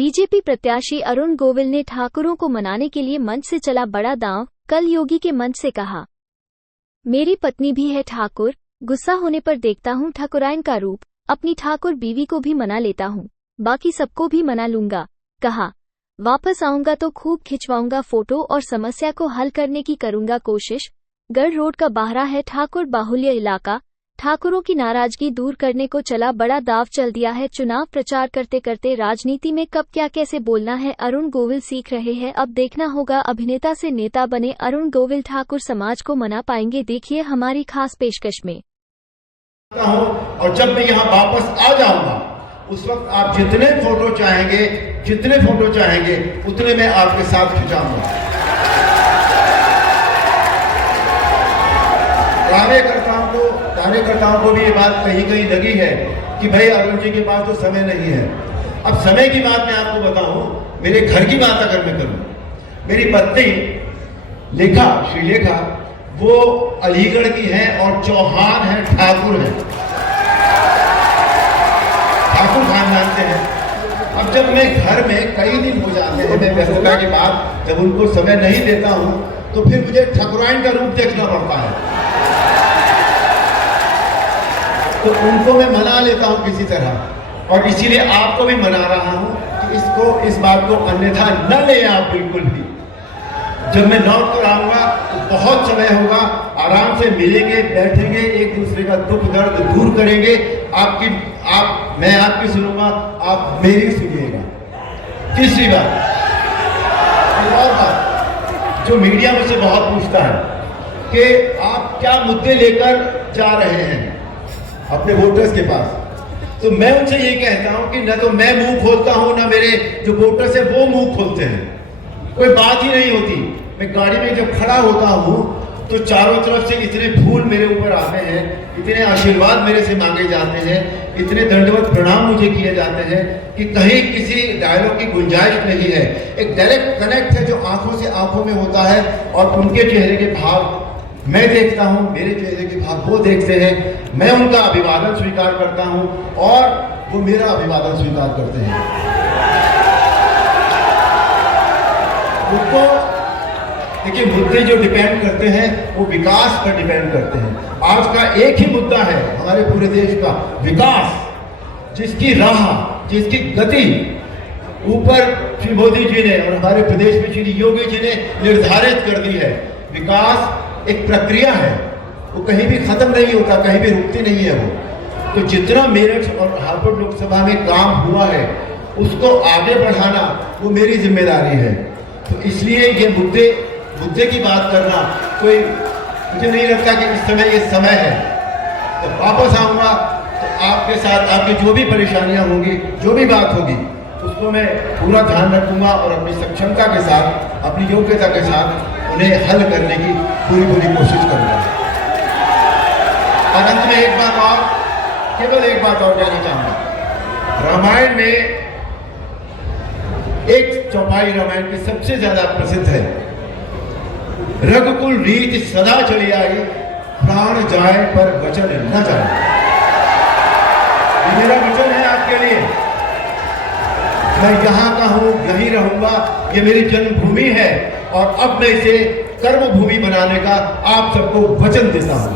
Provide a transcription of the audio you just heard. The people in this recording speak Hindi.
बीजेपी प्रत्याशी अरुण गोविल ने ठाकुरों को मनाने के लिए मंच से चला बड़ा दांव। कल योगी के मंच से कहा, मेरी पत्नी भी है ठाकुर, गुस्सा होने पर देखता हूँ ठाकुरायन का रूप, अपनी ठाकुर बीवी को भी मना लेता हूँ, बाकी सबको भी मना लूंगा। कहा, वापस आऊंगा तो खूब खिंचवाऊंगा फोटो और समस्या को हल करने की करूंगा कोशिश। गढ़ रोड का बाहरा है ठाकुर बाहुल्य इलाका, ठाकुरों की नाराजगी दूर करने को चला बड़ा दाव। चल दिया है चुनाव प्रचार करते करते राजनीति में कब क्या कैसे बोलना है अरुण गोविल सीख रहे हैं। अब देखना होगा अभिनेता से नेता बने अरुण गोविल ठाकुर समाज को मना पाएंगे, देखिए हमारी खास पेशकश में। और जब मैं यहाँ वापस आ जाऊंगा उस वक्त आप जितने फोटो चाहेंगे उतने मैं आपके साथ खिंचाऊंगा। कार्यकर्ताओं को भी ये बात कहीं कहीं लगी है कि भाई अरुण जी के पास तो समय नहीं है। अब समय की बात मैं आपको बताऊं, मेरे घर की बात अगर मैं करूं, मेरी पत्नी श्रीलेखा वो अलीगढ़ की है और चौहान है, ठाकुर है, ठाकुर खानदान से है। अब जब मैं घर में कई दिन हो जाते हैं, मैं व्यस्तता के बाद जब उनको समय नहीं देता हूं तो फिर मुझे ठाकुराइन का रूप देखना पड़ता है, तो उनको मैं मना लेता हूं किसी तरह। और इसीलिए आपको भी मना रहा हूं कि इस बात को अन्यथा न ले आप बिल्कुल भी। जब मैं लौट कर आऊंगा तो बहुत समय होगा, आराम से मिलेंगे, बैठेंगे, एक दूसरे का दुख दर्द दूर करेंगे। मैं आपकी सुनूंगा, आप मेरी सुनिएगा। तीसरी बात, एक और बात जो मीडिया मुझसे बहुत पूछता है कि आप क्या मुद्दे लेकर जा रहे हैं अपने वोटर्स के पास, तो मैं उनसे ये कहता हूं कि न तो मैं मुंह खोलता हूं, ना मेरे जो वोटर्स हैं वो मुंह खोलते हैं। कोई बात ही नहीं होती। मैं गाड़ी में जब खड़ा होता हूं तो चारों तरफ से इतने फूल मेरे ऊपर आते हैं, इतने आशीर्वाद मेरे से मांगे जाते हैं, इतने दंडवत प्रणाम मुझे किए जाते हैं कि कहीं किसी डायलॉग की गुंजाइश नहीं है। एक डायरेक्ट कनेक्ट है जो आंखों से आंखों में होता है और उनके चेहरे के भाव मैं देखता हूं, मेरे चेहरे के भाव वो देखते हैं। मैं उनका अभिवादन स्वीकार करता हूं और वो मेरा अभिवादन स्वीकार करते हैं। उनको देखिए, मुद्दे जो डिपेंड करते हैं वो विकास पर डिपेंड करते हैं। आज का एक ही मुद्दा है हमारे पूरे देश का, विकास, जिसकी राह, जिसकी गति ऊपर श्री मोदी जी ने और हमारे प्रदेश में श्री योगी जी ने निर्धारित कर दी है। विकास एक प्रक्रिया है, वो कहीं भी खत्म नहीं होता, कहीं भी रुकती नहीं है वो। तो जितना मेरठ और हापुड़ लोकसभा में काम हुआ है उसको आगे बढ़ाना वो मेरी जिम्मेदारी है। तो इसलिए ये मुद्दे की बात करना कोई, मुझे नहीं लगता कि इस समय ये समय है। तो वापस आऊँगा तो आपके साथ आपकी जो भी परेशानियाँ होंगी, जो भी बात होगी, उसको मैं पूरा ध्यान रखूँगा और अपनी सक्षमता के साथ, अपनी योग्यता के साथ उन्हें हल करने की पूरी कोशिश करूँगा। और अंत में एक बात और, केवल एक बात और कहना चाहूँगा। रामायण में एक चौपाई रामायण की सबसे ज्यादा प्रसिद्ध है, रघुकुल रीत सदा चली आई, प्राण जाए पर वचन न जाए। ये मेरा वचन है आपके लिए। मैं यहाँ का हूँ, यहीं रहूंगा, ये मेरी जन्मभूमि है और अब मैं इसे कर्मभूमि बनाने का आप सबको वचन देता हूँ।